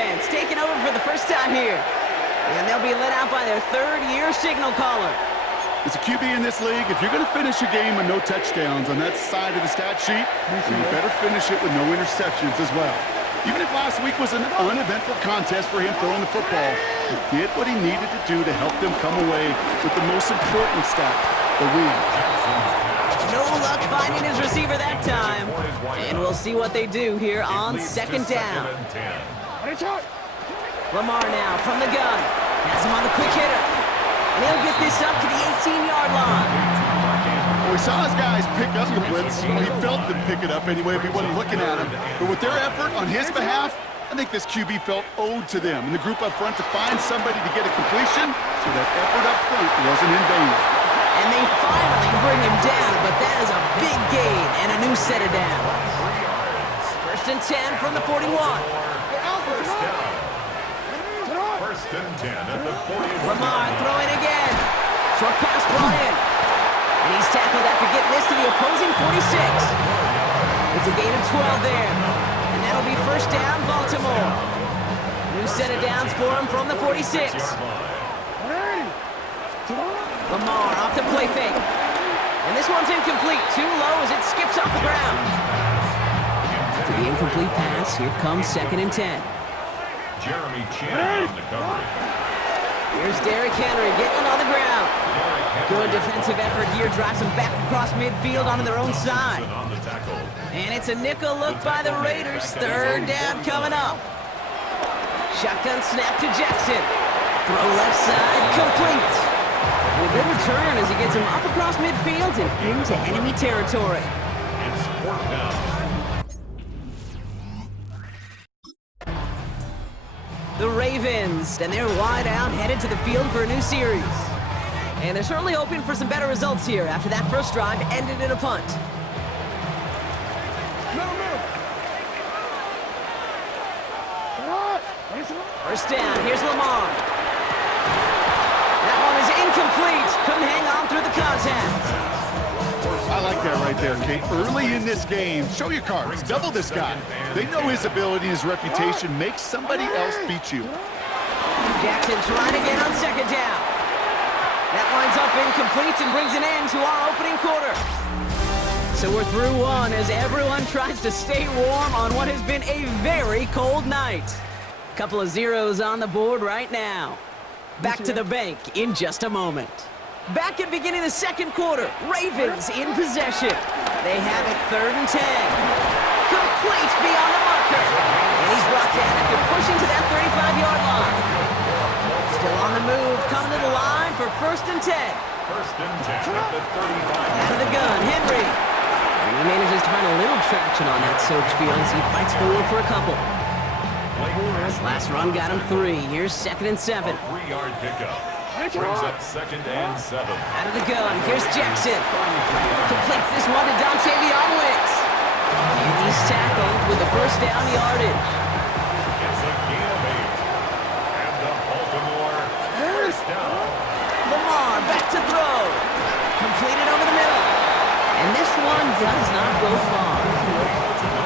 offense, taking over for the first time here. And they'll be led out by their third-year signal caller. As a QB in this league, if you're going to finish a game with no touchdowns on that side of the stat sheet, then you better finish it with no interceptions as well. Even if last week was an uneventful contest for him throwing the football, he did what he needed to do to help them come away with the most important stat, the win. No luck finding his receiver that time. And we'll see what they do here on second down. Lamar now from the gun. Has him on the quick hitter. And he'll get this up to the 18-yard line. Well, we saw his guys pick up the blitz. Well, he felt them pick it up anyway if he wasn't looking at him. But with their effort on his behalf, I think this QB felt owed to them and the group up front to find somebody to get a completion, so that effort up front wasn't in vain. And they finally bring him down, but that is a big gain and a new set of downs. First and 10 from the 41. First and 10 at the 41. Lamar throwing again. Short pass brought in. And he's tackled after getting this to the opposing 46. It's a gain of 12 there. And that'll be first down, Baltimore. New set of downs for him from the 46. Lamar off the play fake. And this one's incomplete. Too low as it skips off the ground. After the incomplete pass, here comes second and 10. Jeremy Chin on the coverage. Here's Derrick Henry getting on the ground. Good defensive effort here. Drives them back across midfield onto their own side. And it's a nickel look by the Raiders. Third down coming up. Shotgun snap to Jackson. Throw left side, complete. And a good return as he gets him up across midfield and into enemy territory. It's fourth down. The Ravens, and they're wide out, headed to the field for a new series. And they're certainly hoping for some better results here after that first drive ended in a punt. First down, here's Lamar. That one is incomplete. Couldn't hang on through the contact. I like that right there, Kate. Early in this game, show your cards. Double this guy. They know his ability and his reputation makes somebody else beat you. Jackson trying to get on second down. That winds up incomplete and brings an end to our opening quarter. So we're through one as everyone tries to stay warm on what has been a very cold night. Couple of zeros on the board right now. Back to the bank in just a moment. Back at beginning of the second quarter, Ravens in possession. They have it third and 10. Complete beyond the marker. And he's brought down after pushing to that 35-yard line. Still on the move, coming to the line for first and 10. First and 10 at the 35. Out of the gun, Henry. And he manages to find a little traction on that search field as he fights forward for a couple. Last run got him 3. Here's second and 7. 3-yard pickup. Brings up second and 7. Out of the gun, here's Jackson. Completes this one to Dontavion Wicks. And he's tackled with the first down yardage. It's a gain of 8. And the Baltimore first down. Lamar back to throw. Completed over the middle. And this one does not go far.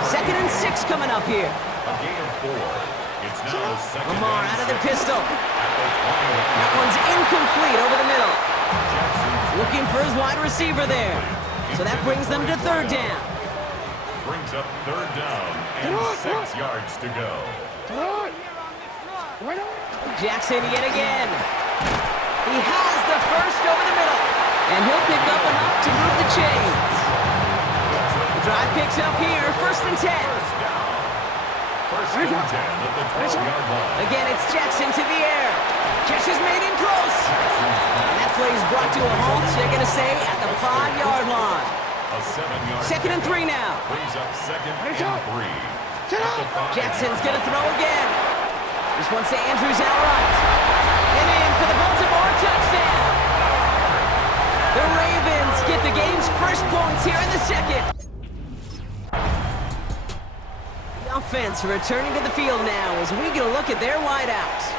Second and 6 coming up here. A gain of 4. It's now second Lamar and out of the 6. pistol. That one's incomplete over the middle. Looking for his wide receiver there. So that brings them to third down. Brings up third down and 6 yards to go. Jackson yet again. He has the first over the middle. And he'll pick up enough to move the chains. The drive picks up here, first and 10. First and 10 at the 12-yard line. Again, it's Jackson to the air. Catch is made in close. And that play is brought to a halt, they're going to say, at the 5-yard line. A 7-yard Second and 3 now. brings up second and 3. Jackson's going to throw again. This one's to Andrews outright. And in for the Baltimore touchdown. The Ravens get the game's first points here in the second. The offense returning to the field now as we get a look at their wideouts.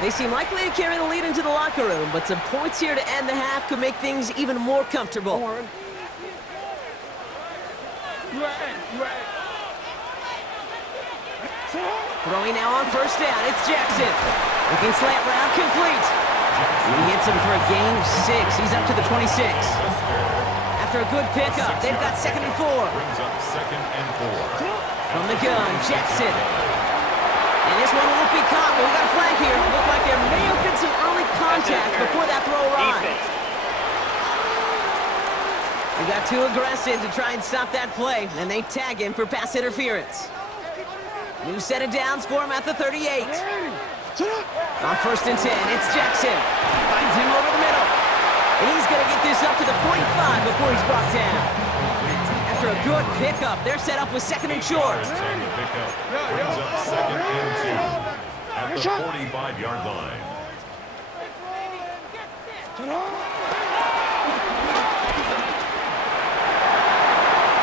They seem likely to carry the lead into the locker room, but some points here to end the half could make things even more comfortable. Throwing now on first down. It's Jackson. Looking slant route, complete. And he hits him for a gain of 6. He's up to the 26. After a good pickup, they've got 2nd and 4. Brings up 2nd and 4. From the gun, Jackson. And this one won't be caught, but we got a flag here. Looked like there may have been some early contact before that throw arrived. He got too aggressive to try and stop that play, and they tag him for pass interference. New set of downs for him at the 38. On 1st and 10, it's Jackson. Finds him over the middle. And he's going to get this up to the 45 before he's brought down. After a good pickup, they're set up with 2nd and short. Brings up 2nd and 2 at the 45-yard line.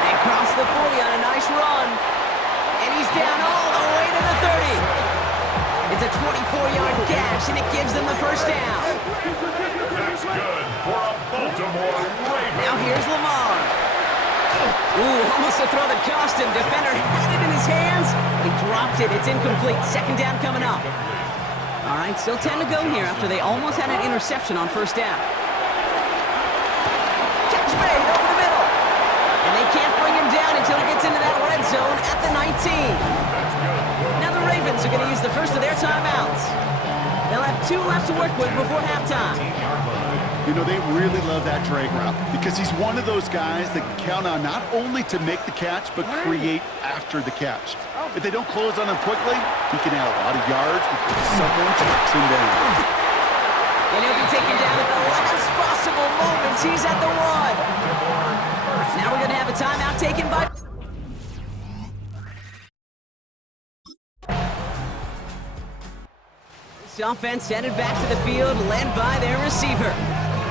They cross the 40 on a nice run. And he's down all the way to the 30. It's a 24-yard gash, and it gives them the first down. That's good for a Baltimore Ravens. Now here's Lamar. Ooh, almost to throw the cost him. Defender had it in his hands. He dropped it. It's incomplete. 2nd down coming up. All right, still 10 to go here after they almost had an interception on first down. Catch made over the middle. And they can't bring him down until he gets into that red zone at the 19. Now the Ravens are going to use the first of their timeouts. They'll have 2 left to work with before halftime. You know, they really love that drag route because he's one of those guys that can count on not only to make the catch, but create after the catch. If they don't close on him quickly, he can add a lot of yards before someone tracks him down. And he'll be taken down at the last possible moments. He's at the 1. Now we're going to have a timeout taken by... This offense headed back to the field, led by their receiver.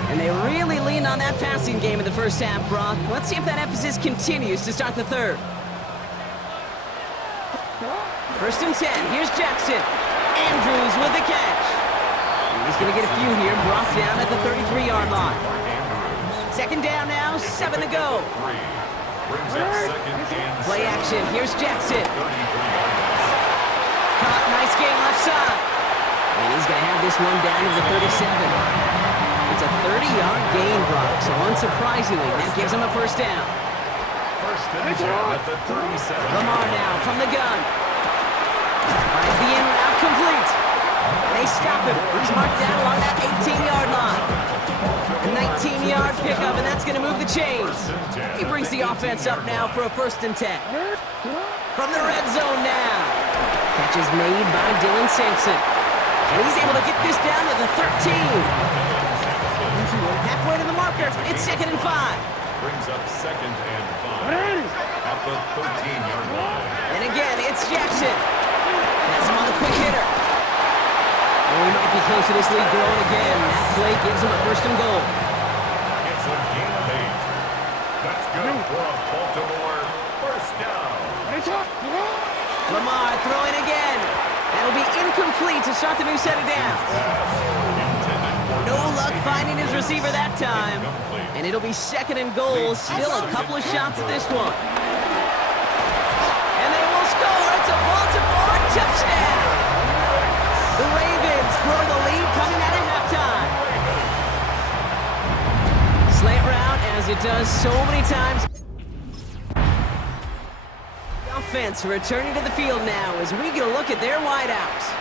And they really leaned on that passing game in the first half, Brock. Let's see if that emphasis continues to start the 3rd. 1st and 10. Here's Jackson. Andrews with the catch. And he's going to get a few here, brought down at the 33-yard line. 2nd down now, 7 to go. Play action. Here's Jackson. Caught, nice game left side. And he's going to have this one down to the 37. It's a 30-yard gain, Brock, so unsurprisingly, that gives him a first down. 1st and 10 at the 37. Lamar now from the gun. Finds the in route complete. And they stop him. He's marked down along that 18-yard line. A 19-yard pickup, and that's going to move the chains. He brings the offense up now for a 1st and 10. From the red zone now. Catch is made by Dylan Sampson. And he's able to get this down to the 13. Halfway to the marker, it's 2nd and 5. Brings up 2nd and 5 at the 13-yard line. And again, it's Jackson. Has him on the quick hitter. And we might be close to this lead growing again. That play gives him a 1st and goal. It's a gain of 8. That's good for a Baltimore first down. Lamar throwing again. That'll be incomplete to start the new set of downs. No luck finding his receiver that time. And it'll be 2nd and goal. Still a couple of shots at this one. And they will score. It's a Baltimore touchdown. The Ravens grow the lead coming out of halftime. Slant route, as it does so many times. Offense returning to the field now as we get a look at their wideouts.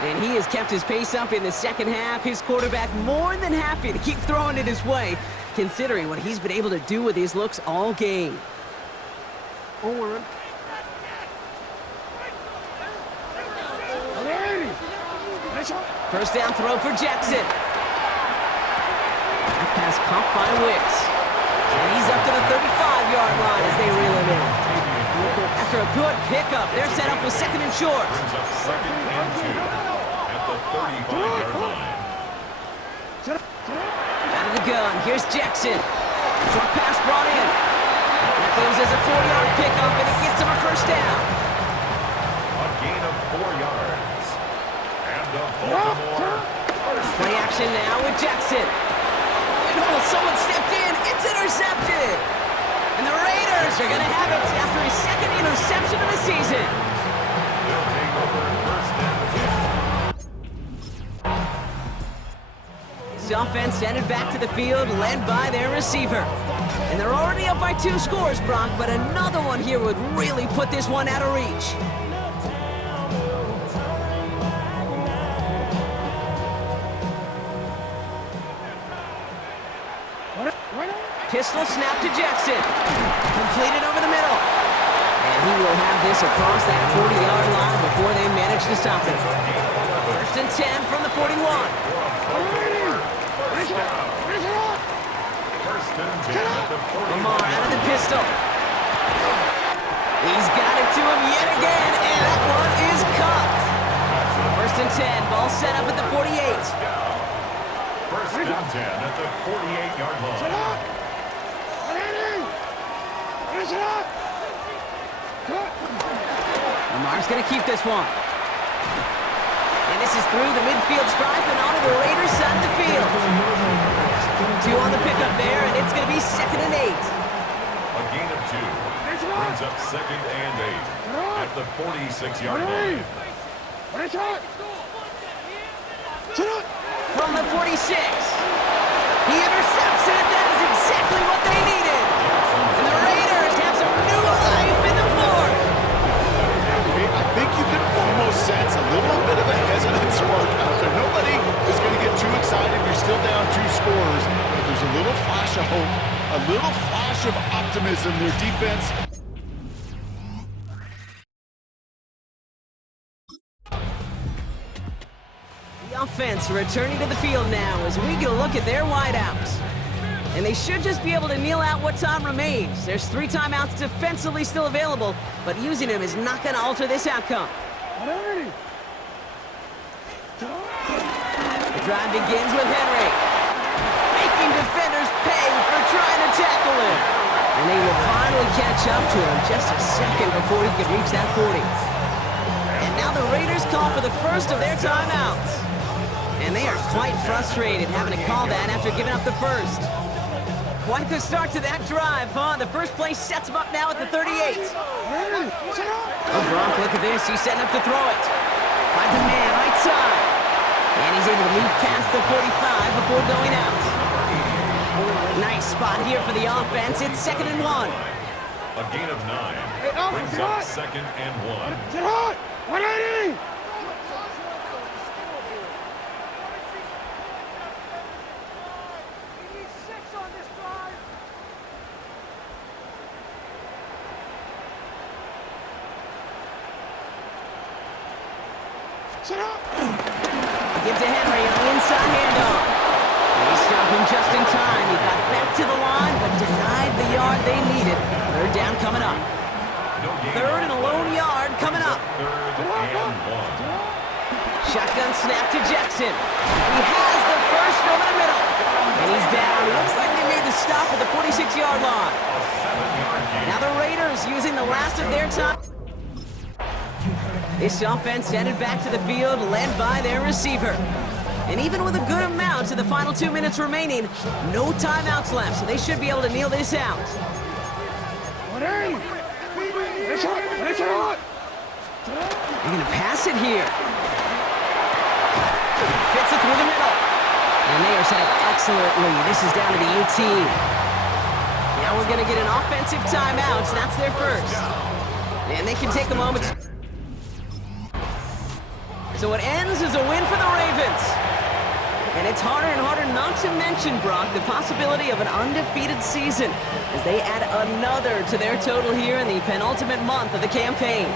And he has kept his pace up in the second half. His quarterback more than happy to keep throwing it his way, considering what he's been able to do with his looks all game. First down throw for Jackson. That pass caught by Wicks. And he's up to the 35-yard line as they reel him in. After a good pickup, they're set up with 2nd and short. Brings up 2nd and 2 at the 35-yard line. Out of the gun, here's Jackson. Short pass brought in. That goes as a 4-yard pickup, and it gets him a first down. A gain of 4 yards. And the Baltimore first Play action now with Jackson. And oh, someone stepped in. It's intercepted. And the Raiders are going to have it after his 2nd interception of the season. They'll take over first and 10. This offense headed back to the field, led by their receiver. And they're already up by 2 scores, Brock, but another one here would really put this one out of reach. Pistol snap to Jackson. Completed over the middle. And he will have this across that 40-yard line before they manage to stop it. First and 10 from the 41. First and 10 at the 40. Lamar out of the pistol. He's got it to him yet again, and that one is caught. First and 10, ball set up at the 48. First and 10 at the 48-yard line. Lamar's going to keep this one. And this is through the midfield stripe and onto the Raiders side of the field. 2 on the pickup there, and it's going to be 2nd and 8. A gain of 2 brings up 2nd and 8 at the 46-yard line. From the 46. He intercepts it. That is exactly what they needed. And the Raiders have some new life in the fourth. I think you can almost sense a little bit of a hesitant spark out there. Nobody is going to get too excited. You're still down 2 scores. But there's a little flash of hope, a little flash of optimism. Their defense. The offense returning to the field now as we get a look at their wideouts. And they should just be able to kneel out what time remains. There's 3 timeouts defensively still available, but using them is not going to alter this outcome. The drive begins with Henry, making defenders pay for trying to tackle him. And they will finally catch up to him just a second before he could reach that 40. And now the Raiders call for the first of their timeouts. And they are quite frustrated having to call that after giving up the first. Quite the start to that drive, huh? The first play sets him up now at the 38. Oh, Brock, look at this. He's setting up to throw it. Finds a man right side. And he's able to move past the 45 before going out. Nice spot here for the offense. It's 2nd and 1. A gain of 9 brings up 2nd and 1. Give to Henry on the inside handoff. They stop him just in time. He got back to the line, but denied the yard they needed. 3rd down coming up. 3rd and a lone yard coming up. 3rd and 1. Shotgun snap to Jackson. He has the first over the middle. And he's down. Looks like they made the stop at the 46-yard line. Now the Raiders using the last of their time. This offense headed back to the field, led by their receiver. And even with a good amount to the final 2 minutes remaining, no timeouts left, so they should be able to kneel this out. They're going to pass it here. Fits it through the middle. And they are set up excellently. This is down to the UT. Now we're going to get an offensive timeout, so that's their first. And they can take a moment. So it ends as a win for the Ravens. And it's harder and harder not to mention, Brock, the possibility of an undefeated season as they add another to their total here in the penultimate month of the campaign.